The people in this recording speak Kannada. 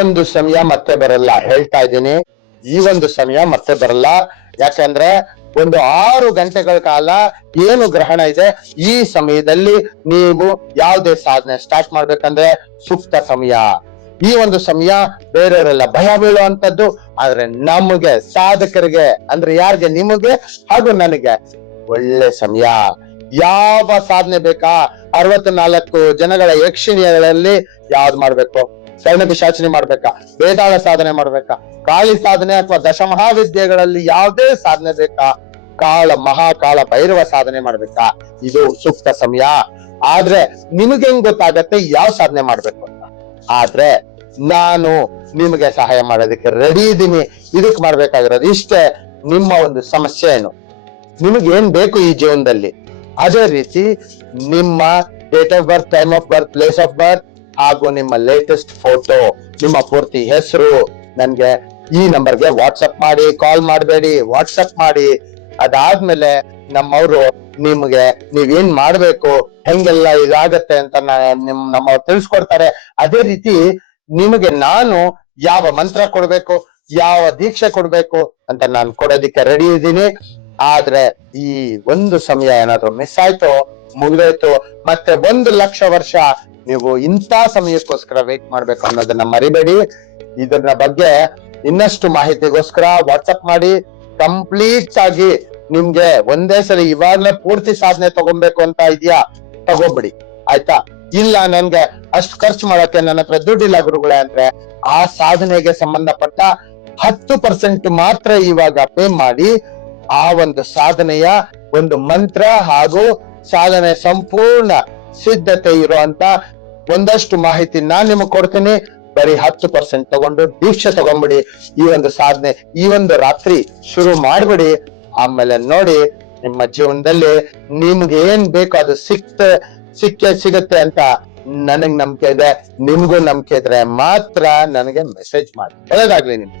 ಒಂದು ಸಮಯ ಮತ್ತೆ ಬರಲ್ಲ, ಹೇಳ್ತಾ ಇದ್ದೀನಿ. ಈ ಒಂದು ಸಮಯ ಮತ್ತೆ ಬರಲ್ಲ. ಯಾಕಂದ್ರೆ ಒಂದು 6 ಗಂಟೆಗಳ ಕಾಲ ಏನು ಗ್ರಹಣ ಇದೆ, ಈ ಸಮಯದಲ್ಲಿ ನೀವು ಯಾವುದೇ ಸಾಧನೆ ಸ್ಟಾರ್ಟ್ ಮಾಡ್ಬೇಕಂದ್ರೆ ಸೂಕ್ತ ಸಮಯ. ಈ ಒಂದು ಸಮಯ ಬೇರೆಯವರೆಲ್ಲ ಭಯ ಬೀಳುವಂತದ್ದು, ಆದ್ರೆ ನಮಗೆ ಸಾಧಕರಿಗೆ ಅಂದ್ರೆ ಯಾರಿಗೆ, ನಿಮಗೆ ಹಾಗೂ ನನಗೆ ಒಳ್ಳೆ ಸಮಯ. ಯಾವ ಸಾಧನೆ ಬೇಕಾ, 64 ಜನಗಳ ಯಕ್ಷಿಣಿಯರಲ್ಲಿ ಯಾವ್ದು ಮಾಡ್ಬೇಕು? ಶರಣ ಪಿಶಾಚಿನಿ ಮಾಡ್ಬೇಕಾ, ವೇದಾಳ ಸಾಧನೆ ಮಾಡ್ಬೇಕಾ, ಕಾಳಿ ಸಾಧನೆ ಅಥವಾ ದಶಮಹಾವಿದ್ಯೆಗಳಲ್ಲಿ ಯಾವುದೇ ಸಾಧನೆ ಬೇಕಾ, ಮಹಾಕಾಳ ಭೈರವ ಸಾಧನೆ ಮಾಡ್ಬೇಕಾ? ಇದು ಸೂಕ್ತ ಸಮಯ. ಆದ್ರೆ ನಿಮ್ಗೆ ಹೆಂಗ್ ಗೊತ್ತಾಗತ್ತೆ ಯಾವ ಸಾಧನೆ ಮಾಡ್ಬೇಕು ಅಂತ? ಆದ್ರೆ ನಾನು ನಿಮಗೆ ಸಹಾಯ ಮಾಡೋದಕ್ಕೆ ರೆಡಿ ಇದ್ದೀನಿ. ಇದಕ್ ಮಾಡ್ಬೇಕಾಗಿರೋದು ಇಷ್ಟೇ. ನಿಮ್ಮ ಒಂದು ಸಮಸ್ಯೆ ಏನು, ನಿಮಗೆ ಏನ್ ಬೇಕು ಈ ಜೀವನದಲ್ಲಿ, ಅದೇ ರೀತಿ ನಿಮ್ಮ date of birth, time of birth, place of birth ಹಾಗೂ ನಿಮ್ಮ ಲೇಟೆಸ್ಟ್ ಫೋಟೋ, ನಿಮ್ಮ ಪೂರ್ತಿ ಹೆಸರು ನನ್ಗೆ ಈ ನಂಬರ್ಗೆ ವಾಟ್ಸಪ್ ಮಾಡಿ. ಕಾಲ್ ಮಾಡಬೇಡಿ, ವಾಟ್ಸಪ್ ಮಾಡಿ. ಅದಾದ್ಮೇಲೆ ನಮ್ಮವರು ನಿಮ್ಗೆ ನೀವೇನ್ ಮಾಡ್ಬೇಕು, ಹೆಂಗೆಲ್ಲ ಇದಾಗತ್ತೆ ಅಂತ ನಮ್ಮವ್ರು ತಿಳಿಸ್ಕೊಡ್ತಾರೆ. ಅದೇ ರೀತಿ ನಿಮಗೆ ನಾನು ಯಾವ ಮಂತ್ರ ಕೊಡ್ಬೇಕು, ಯಾವ ದೀಕ್ಷೆ ಕೊಡ್ಬೇಕು ಅಂತ ನಾನು ಕೊಡೋದಿಕ್ಕೆ ರೆಡಿ ಇದ್ದೀನಿ. ಆದ್ರೆ ಈ ಒಂದು ಸಮಯ ಏನಾದ್ರು ಮಿಸ್ ಆಯ್ತು, ಮುಗಿದೋಯ್ತು. ಮತ್ತೆ 1,00,000 ವರ್ಷ ನೀವು ಇಂಥ ಸಮಯಕ್ಕೋಸ್ಕರ ವೇಟ್ ಮಾಡ್ಬೇಕು ಅನ್ನೋದನ್ನ ಮರಿಬೇಡಿ. ಇದನ್ನ ಬಗ್ಗೆ ಇನ್ನಷ್ಟು ಮಾಹಿತಿಗೋಸ್ಕರ ವಾಟ್ಸಪ್ ಮಾಡಿ. ಕಂಪ್ಲೀಟ್ ಆಗಿ ನಿಮ್ಗೆ ಒಂದೇ ಸರಿ ಇವಾಗ್ಲೇ ಪೂರ್ತಿ ಸಾಧನೆ ತಗೊಬೇಕು ಅಂತ ಇದೆಯಾ, ತಗೋಬಿಡಿ, ಆಯ್ತಾ? ಇಲ್ಲ ನನ್ಗೆ ಅಷ್ಟು ಖರ್ಚು ಮಾಡಕ್ಕೆ ನನ್ನ ಹತ್ರ ದುಡ್ಡಿಲ್ಲ ಗುರುಗಳೇ ಅಂದ್ರೆ, ಆ ಸಾಧನೆಗೆ ಸಂಬಂಧಪಟ್ಟ 10% ಮಾತ್ರ ಇವಾಗ ಪೇ ಮಾಡಿ. ಆ ಒಂದು ಸಾಧನೆಯ ಒಂದು ಮಂತ್ರ ಹಾಗೂ ಸಾಧನೆ ಸಂಪೂರ್ಣ ಸಿದ್ಧತೆ ಇರುವಂತ ಒಂದಷ್ಟು ಮಾಹಿತಿ ನಾನ್ ನಿಮಗೆ ಕೊಡ್ತೀನಿ. ಬರೀ 10% ತಗೊಂಡು ದೀಕ್ಷೆ ತಗೊಂಡ್ಬಿಡಿ. ಈ ಒಂದು ಸಾಧನೆ ಈ ಒಂದು ರಾತ್ರಿ ಶುರು ಮಾಡ್ಬಿಡಿ. ಆಮೇಲೆ ನೋಡಿ, ನಿಮ್ಮ ಜೀವನದಲ್ಲಿ ನಿಮ್ಗೆ ಏನ್ ಬೇಕು ಅದು ಸಿಗುತ್ತೆ ಅಂತ ನನಗ್ ನಂಬಿಕೆ ಇದೆ. ನಿಮ್ಗೂ ನಂಬಿಕೆ ಇದ್ರೆ ಮಾತ್ರ ನನಗೆ ಮೆಸೇಜ್ ಮಾಡಿ. ಒಳ್ಳೆದಾಗ್ಲಿ ನಿಮ್ಗೆ.